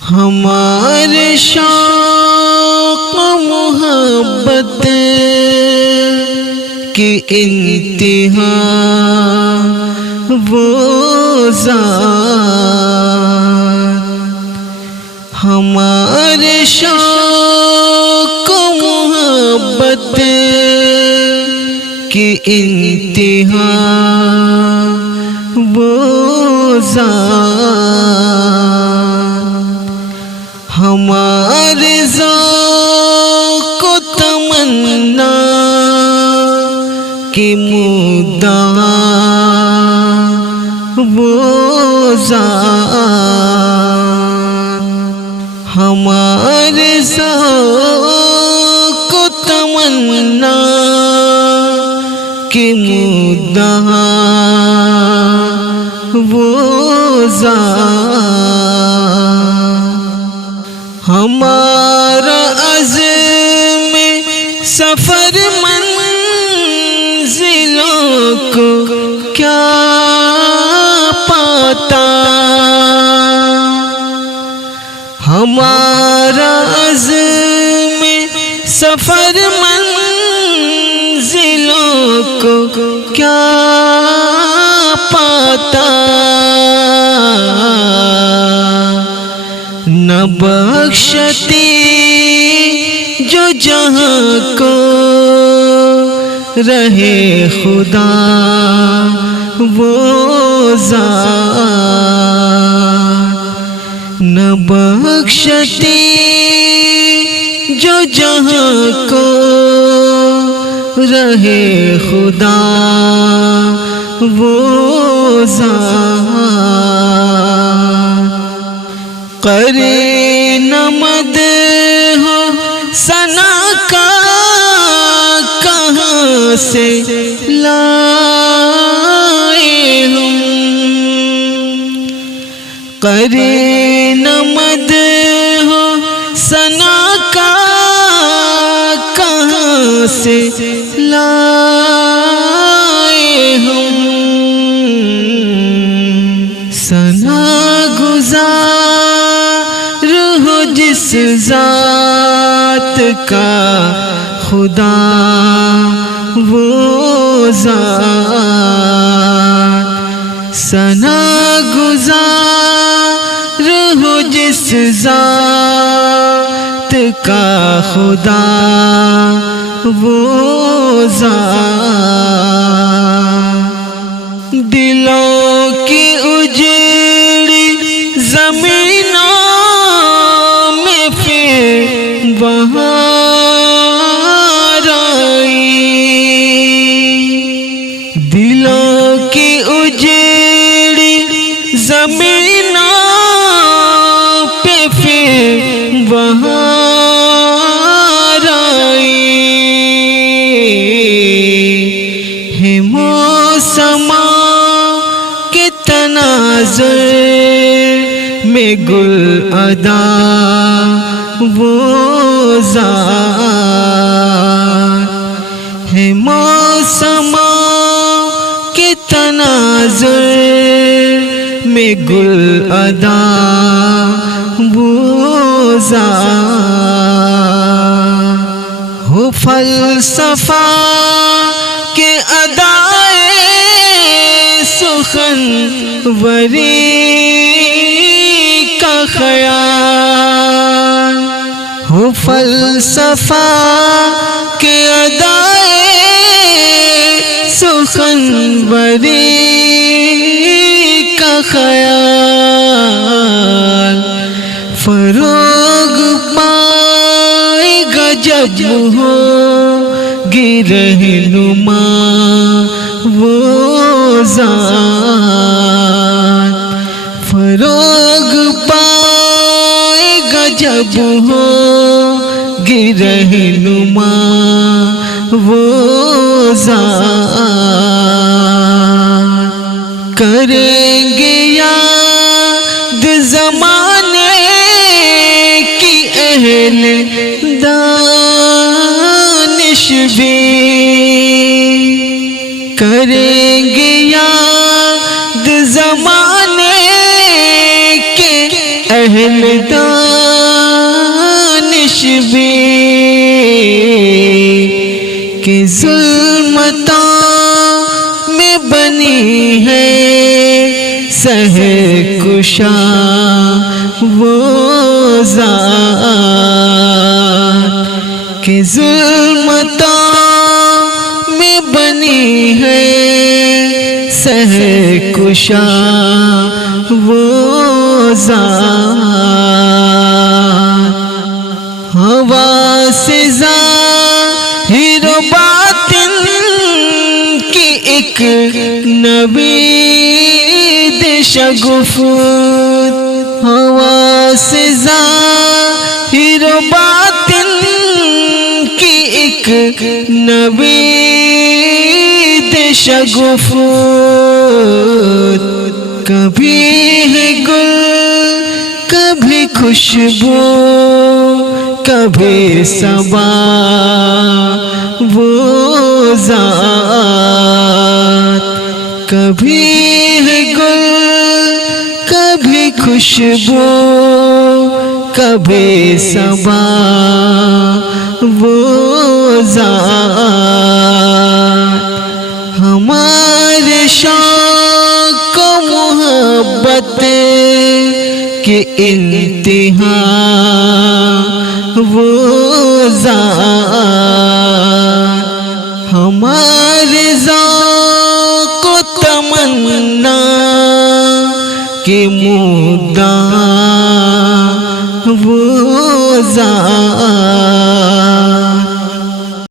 ہمارے شوق محبت کی انتہا وہ ذات، ہمارے شوق محبت کی انتہا وہ ذات، ہمارے ذوق و تمنا کی مدعا وہ ذات، ہمارے ذوق و تمنا کی مدعا وہ ذات، ہمارا عزم سفر منزلوں کو کیا پاتا، ہمارا عزم سفر منزلوں کو کیا پاتا، نہ بخشتی جو جہاں کو رہے خدا وہ ذات، نہ بخشتی جو جہاں کو رہے خدا وہ ذات، قرین مدح ہو ثنا کا کہاں سے لائے ہم، قرین مدح ہو ثنا کا کہاں سے لائے ہم، ثنا گزار ہو جس ذات کا خدا وہ ذات، ثنا گزار ہو جس ذات کا خدا وہ ذات، دلوں کی اجڑی زمینوں میں پھر بہار آئی، دلوں کی اجڑی زمینوں پہ پھر بہار آئی، ہے موسموں کے تناظر میں گل ادا وہ ذات، ہے موسموں کے تناظر میں گل ادا وہ ذات، ہو فلسفہ کے ادائے سخن وری کا خیال، ہو فلسفہ کے ادائے سخن وری کا خیال، فروغ پائے گا جب ہوگی رہنما وہ ذات، فروغ پائے گا جب ہوگی رہنما وہ ذات، کریں گے یاد زمانے کی اہل دانش بھی، کریں گے یاد زمانے کے اہل دانش بھی کہ ظلمتاں میں بنی ہے سحر کشا وہ ذات کہ ظلمتاں میں بنی ہے سحر کشا وہ ذات ہوا سے ظاہر و باطن کی ایک نوید شگفت ہوا سے ظاہر و باطن کی ایک نوید شگفت کبھی ہے گل کبھی خوشبو کبھی صبا وہ ذات کبھی ہے گل کبھی خوشبو کبھی صبا وہ ذات ہمارے شوق و محبت کی انتہا وہ ذات ہمارے ذوق و تمنا کی مدعا وہ ذات